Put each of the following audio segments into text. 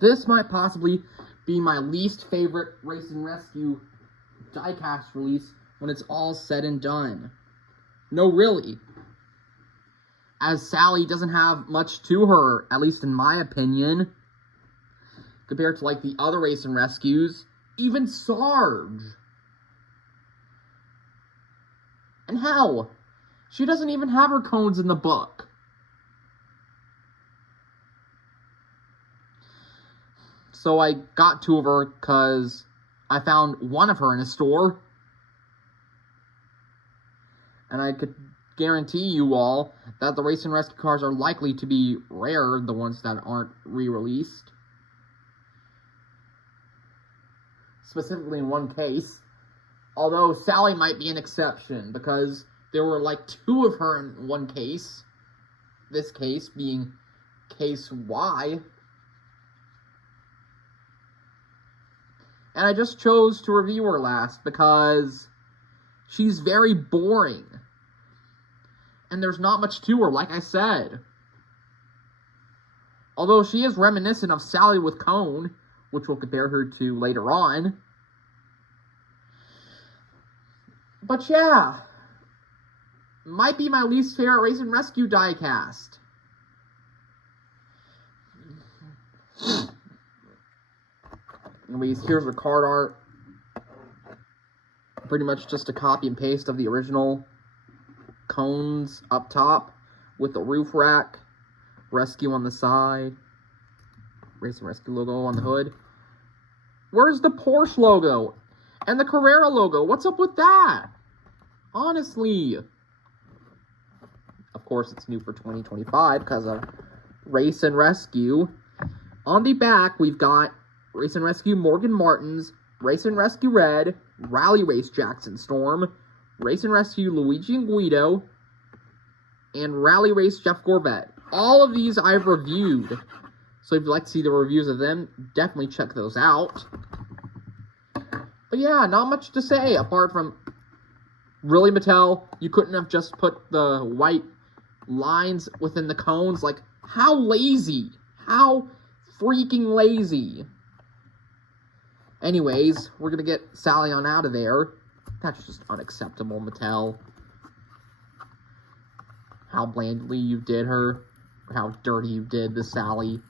This might possibly be my least favorite Race and Rescue diecast release when it's all said and done. No, really. As Sally doesn't have much to her, at least in my opinion, compared to like the other Race and Rescues, even Sarge. And hell, she doesn't even have her cones in the book. So I got two of her because I found one of her in a store. And I could guarantee you all that the Race and Rescue cars are likely to be rare, the ones that aren't re-released. Specifically in one case. Although Sally might be an exception, because there were like two of her in one case. This case being case Y. And I just chose to review her last because she's very boring. And there's not much to her, like I said. Although she is reminiscent of Sally with Cone, which we'll compare her to later on. But yeah, might be my least favorite Race and Rescue diecast. Anyways, here's the card art. Pretty much just a copy and paste of the original cones up top with the roof rack, Rescue on the side, Race and Rescue logo on the hood. Where's the Porsche logo? And the Carrera logo? What's up with that? Honestly. Of course, it's new for 2025 because of Race and Rescue. On the back, we've got Race and Rescue Morgan Martins, Race and Rescue Red, Rally Race Jackson Storm, Race and Rescue Luigi and Guido, and Rally Race Jeff Gorvette. All of these I've reviewed. So if you'd like to see the reviews of them, definitely check those out. But yeah, not much to say apart from, really, Mattel, you couldn't have just put the white lines within the cones? Like, how lazy? How freaking lazy? Anyways, we're gonna get Sally on out of there. That's just unacceptable, Mattel. How blandly you did her. Or how dirty you did the Sally.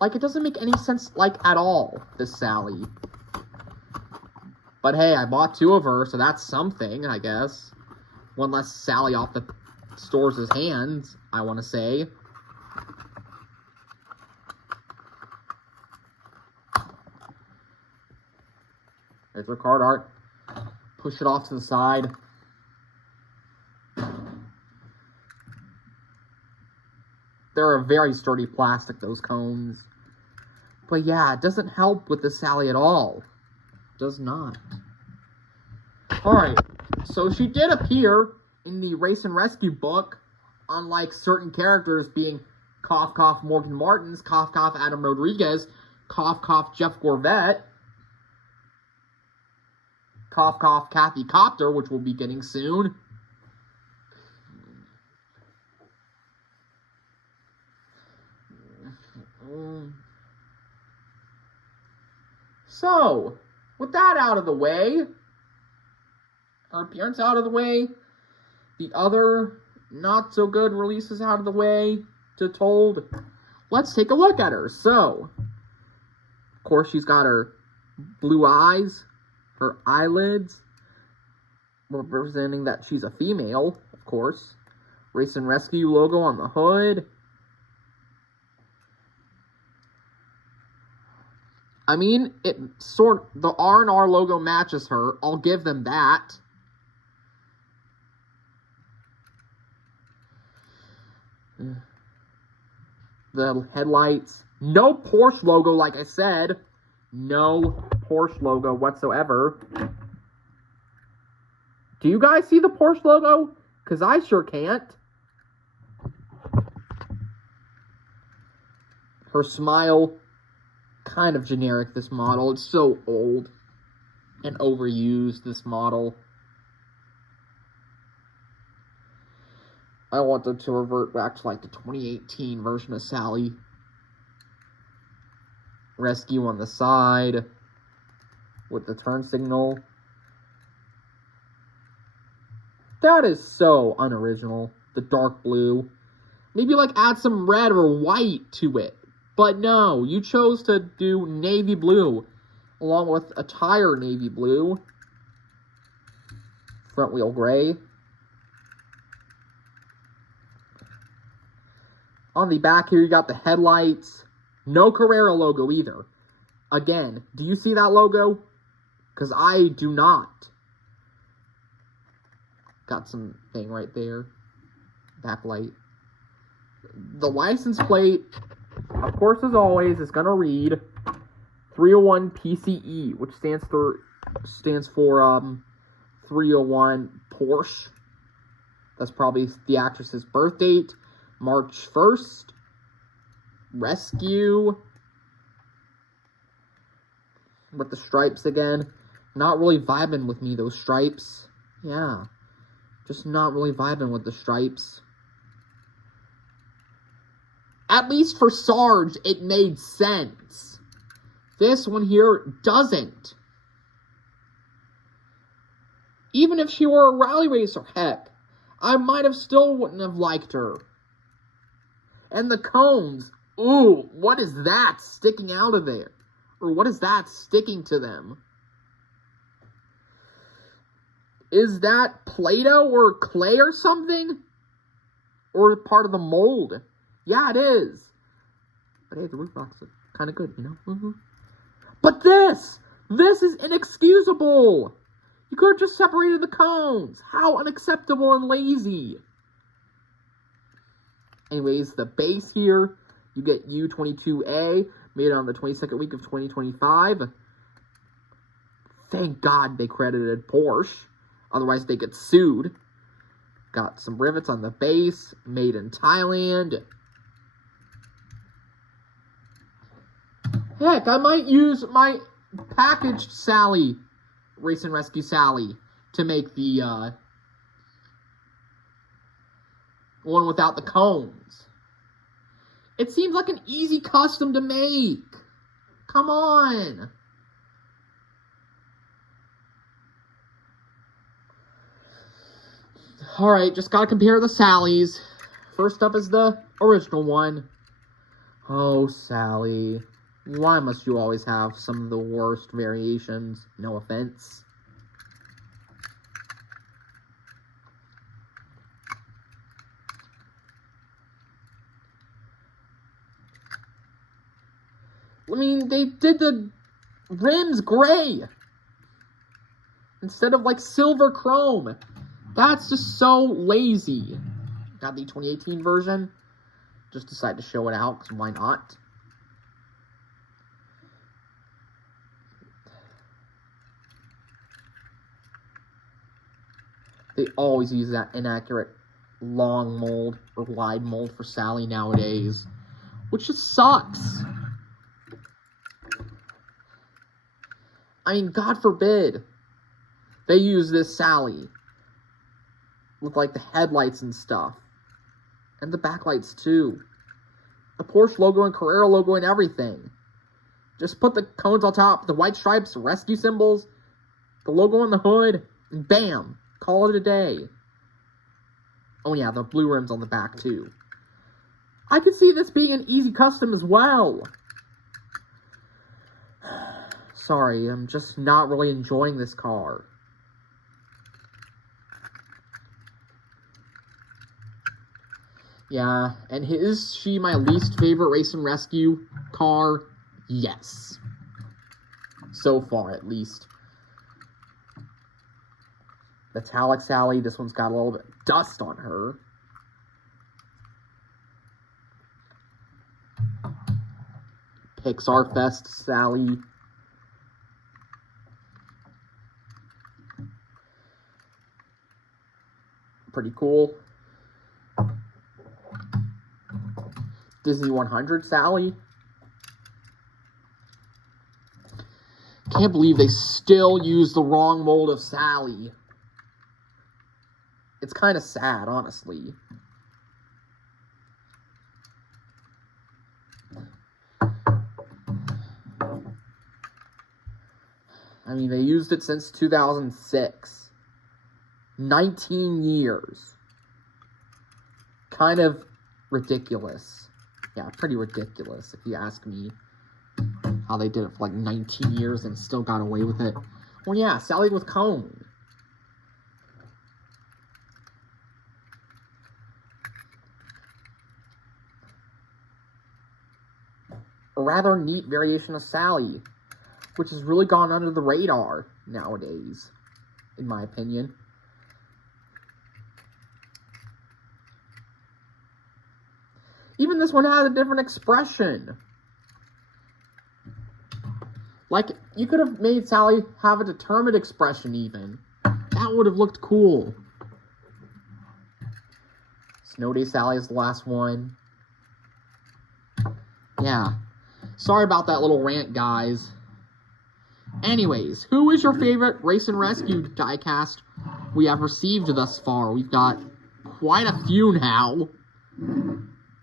Like, it doesn't make any sense, like, at all, this Sally. But hey, I bought two of her, so that's something, I guess. One less Sally off the store's hands, I want to say. There's her card art. Push it off to the side. They're a very sturdy plastic, those cones. But yeah, it doesn't help with the Sally at all. Does not. Alright, so she did appear in the Race and Rescue book, unlike certain characters being cough cough Morgan Martins, cough cough Adam Rodriguez, cough cough Jeff Gorvette, cough cough Kathy Copter, which we'll be getting soon. So, with that out of the way, her appearance out of the way, the other not-so-good releases out of the way, let's take a look at her. So, of course, she's got her blue eyes, her eyelids, representing that she's a female, of course. Race and Rescue logo on the hood. I mean, the R&R logo matches her. I'll give them that. The headlights. No Porsche logo, like I said. No Porsche logo whatsoever. Do you guys see the Porsche logo? Because I sure can't. Her smile, kind of generic, this model. It's so old and overused, this model. I want them to revert back to like the 2018 version of Sally. Rescue on the side with the turn signal. That is so unoriginal. The dark blue. Maybe like add some red or white to it. But no, you chose to do navy blue along with a tire navy blue. Front wheel gray. On the back here, you got the headlights. No Carrera logo either. Again, do you see that logo? Because I do not. Got some thing right there. Backlight. The license plate, of course, as always, is going to read 301 PCE, which stands for 301 Porsche. That's probably the actress's birth date. March 1st. Rescue. With the stripes again. Not really vibing with me, those stripes. Yeah. Just not really vibing with the stripes. At least for Sarge, it made sense. This one here doesn't. Even if she were a rally racer, heck, I might have still wouldn't have liked her. And the cones, ooh, what is that sticking out of there? Or what is that sticking to them? Is that Play-Doh or clay or something? Or part of the mold? Yeah, it is. But hey, the roof box is kind of good, you know? Mm-hmm. But this is inexcusable. You could have just separated the cones. How unacceptable and lazy. Anyways, the base here, you get U22A, made on the 22nd week of 2025. Thank God they credited Porsche. Otherwise, they get sued. Got some rivets on the base, made in Thailand. Heck, I might use my packaged Sally, Race and Rescue Sally, to make the one without the cones. It seems like an easy custom to make. Come on. Alright, just gotta compare the Sallys. First up is the original one. Oh, Sally. Why must you always have some of the worst variations? No offense. I mean, they did the rims gray instead of like silver chrome. That's just so lazy. Got the 2018 version. Just decided to show it out, because why not? They always use that inaccurate long mold or wide mold for Sally nowadays, which just sucks. I mean, God forbid they use this Sally with like the headlights and stuff, and the backlights too. The Porsche logo and Carrera logo and everything. Just put the cones on top, the white stripes, rescue symbols, the logo on the hood, and bam, call it a day. Oh yeah, the blue rims on the back too. I could see this being an easy custom as well. Sorry, I'm just not really enjoying this car. Yeah, and is she my least favorite Race and Rescue car? Yes. So far, at least. Metallic Sally, this one's got a little bit of dust on her. Pixar Fest Sally. Pretty cool. Disney 100 Sally. Can't believe they still use the wrong mold of Sally. It's kind of sad, honestly. I mean, they used it since 2006. 19 years. Kind of ridiculous. Yeah, pretty ridiculous, if you ask me. How they did it for like 19 years and still got away with it. Well, yeah, Sally with cone. A rather neat variation of Sally, which has really gone under the radar nowadays, in my opinion. Even this one had a different expression. Like, you could have made Sally have a determined expression, even. That would have looked cool. Snow Day Sally is the last one. Yeah. Sorry about that little rant, guys. Anyways, who is your favorite Race and Rescue diecast we have received thus far? We've got quite a few now.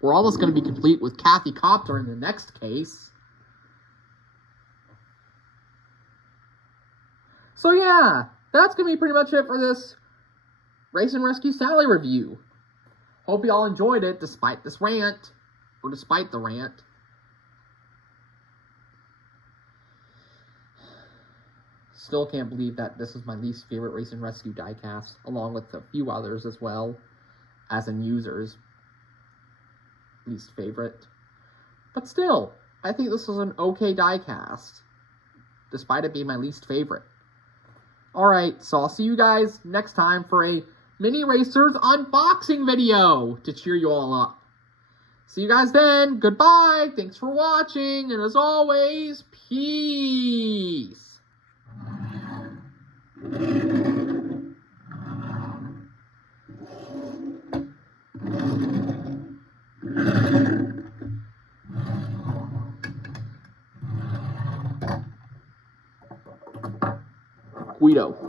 We're almost going to be complete with Kathy Copter in the next case. So yeah, that's going to be pretty much it for this Race and Rescue Sally review. Hope you all enjoyed it despite this rant. Or despite the rant. Still can't believe that this is my least favorite Race and Rescue diecast, along with a few others as well, as in users. Least favorite. But still, I think this is an okay diecast, despite it being my least favorite. Alright, so I'll see you guys next time for a Mini Racers unboxing video to cheer you all up. See you guys then. Goodbye. Thanks for watching. And as always, peace. Guido.